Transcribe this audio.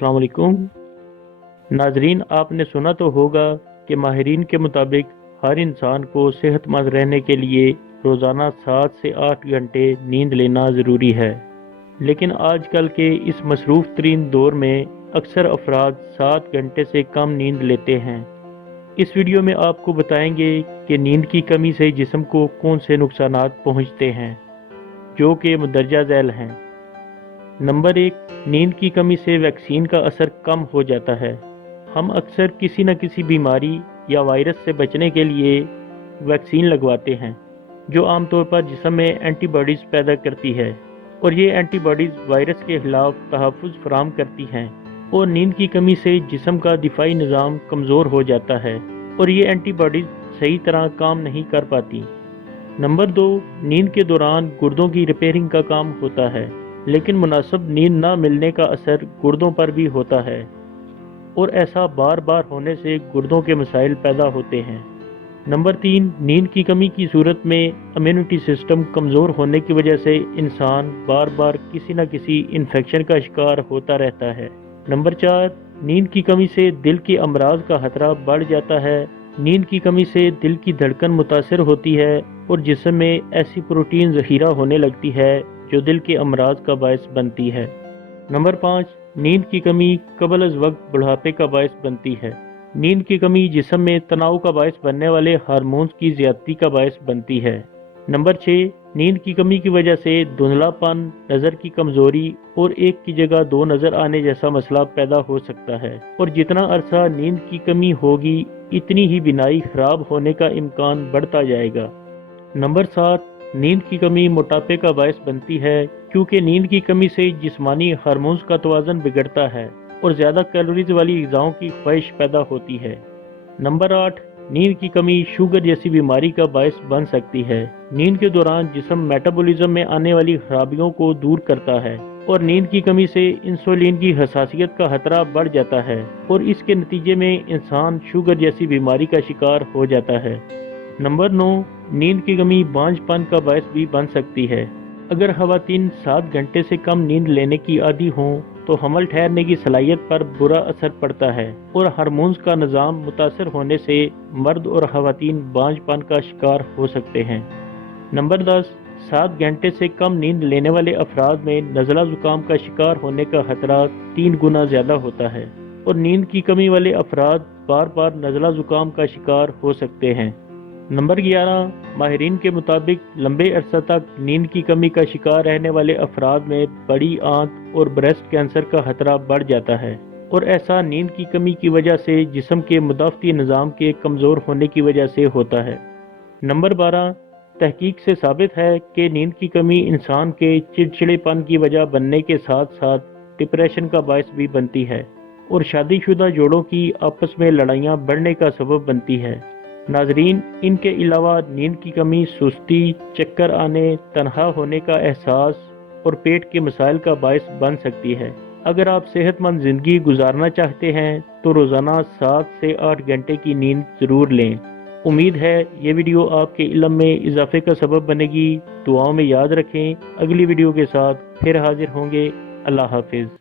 अस्सलाम वालेकुम नाजरीन, आपने सुना तो होगा कि माहिरीन के मुताबिक हर इंसान को सेहतमंद रहने के लिए रोज़ाना 7 से 8 घंटे नींद लेना ज़रूरी है। लेकिन आजकल के इस मसरूफ़ तरीन दौर में अक्सर अफराद 7 घंटे से कम नींद लेते हैं। इस वीडियो में आपको बताएंगे कि नींद की कमी से जिस्म को कौन से नुकसानात पहुँचते हैं, जो कि मुंदरजा झैल हैं। नंबर 1, नींद की कमी से वैक्सीन का असर कम हो जाता है। हम अक्सर किसी न किसी बीमारी या वायरस से बचने के लिए वैक्सीन लगवाते हैं, जो आमतौर पर जिस्म में एंटीबॉडीज़ पैदा करती है, और ये एंटीबॉडीज़ वायरस के खिलाफ तहफ़्फ़ुज़ फराहम करती हैं। और नींद की कमी से जिस्म का दिफाई निज़ाम कमज़ोर हो जाता है और ये एंटीबॉडीज़ सही तरह काम नहीं कर पाती। नंबर 2, नींद के दौरान गुर्दों की रिपेयरिंग का काम होता है, लेकिन मुनासिब नींद न मिलने का असर गुर्दों पर भी होता है, और ऐसा बार बार होने से गुर्दों के मसाइल पैदा होते हैं। नंबर 3, नींद की कमी की सूरत में इम्यूनिटी सिस्टम कमज़ोर होने की वजह से इंसान बार बार किसी न किसी इन्फेक्शन का शिकार होता रहता है। नंबर 4, नींद की कमी से दिल के अमराज का खतरा बढ़ जाता है। नींद की कमी से दिल की धड़कन मुतासिर होती है और जिस्म में ऐसी प्रोटीन ज़ख़ीरा होने लगती है जो दिल के अमराज का बायस बनती है। नंबर 5, नींद की कमी क़ब्ल अज़ वक्त बुढ़ापे का बायस बनती है। नींद की कमी जिस्म में तनाव का बायस बनने वाले हार्मोन्स की ज़्यादती का बायस बनती है। नंबर 6, नींद की कमी की वजह से धुंधलापन, नज़र की कमज़ोरी और एक की जगह दो नज़र आने जैसा मसला पैदा हो सकता है, और जितना अरसा नींद की कमी होगी इतनी ही बीनाई ख़राब होने का इम्कान बढ़ता जाएगा। नंबर 7, नींद की कमी मोटापे का बायस बनती है, क्योंकि नींद की कमी से जिस्मानी हार्मोन्स का तवाज़ुन बिगड़ता है और ज़्यादा कैलोरीज वाली ग़िज़ाओं की ख्वाहिश पैदा होती है। नंबर 8, नींद की कमी शुगर जैसी बीमारी का बायस बन सकती है। नींद के दौरान जिस्म मेटाबॉलिज्म में आने वाली खराबियों को दूर करता है, और नींद की कमी से इंसुलिन की हसासियत का खतरा बढ़ जाता है, और इसके नतीजे में इंसान शुगर जैसी बीमारी का शिकार हो जाता है। नंबर 9, नींद की कमी बांझपन का बायस भी बन सकती है। अगर ख़वातीन 7 घंटे से कम नींद लेने की आदी हों तो हमल ठहरने की सलाहियत पर बुरा असर पड़ता है, और हार्मोन्स का निज़ाम मुतासर होने से मर्द और ख़वातीन बांझपन का शिकार हो सकते हैं। नंबर 10, 7 घंटे से कम नींद लेने वाले अफराद में नज़ला ज़ुकाम का शिकार होने का खतरा 3 गुना ज़्यादा होता है, और नींद की कमी वाले अफराद बार बार नज़ला ज़ुकाम का शिकार हो सकते हैं। नंबर 11, माहिरीन के मुताबिक लंबे अरसा तक नींद की कमी का शिकार रहने वाले अफराद में बड़ी आंत और ब्रेस्ट कैंसर का खतरा बढ़ जाता है, और ऐसा नींद की कमी की वजह से जिस्म के मुदाफ़ती निज़ाम के कमज़ोर होने की वजह से होता है। नंबर 12, तहकीक से साबित है कि नींद की कमी इंसान के चिड़चिड़ेपन की वजह बनने के साथ साथ डिप्रेशन का बायस भी बनती है, और शादीशुदा जोड़ों की आपस में लड़ाइयाँ बढ़ने का सबब बनती है। नाजरीन, इनके अलावा नींद की कमी सुस्ती, चक्कर आने, तन्हा होने का एहसास और पेट के मसाइल का बायस बन सकती है। अगर आप सेहतमंद ज़िंदगी गुजारना चाहते हैं तो रोज़ाना 7 से 8 घंटे की नींद ज़रूर लें। उम्मीद है ये वीडियो आपके इल्म में इजाफे का सबब बनेगी। दुआओं में याद रखें। अगली वीडियो के साथ फिर हाजिर होंगे। अल्लाह हाफिज़।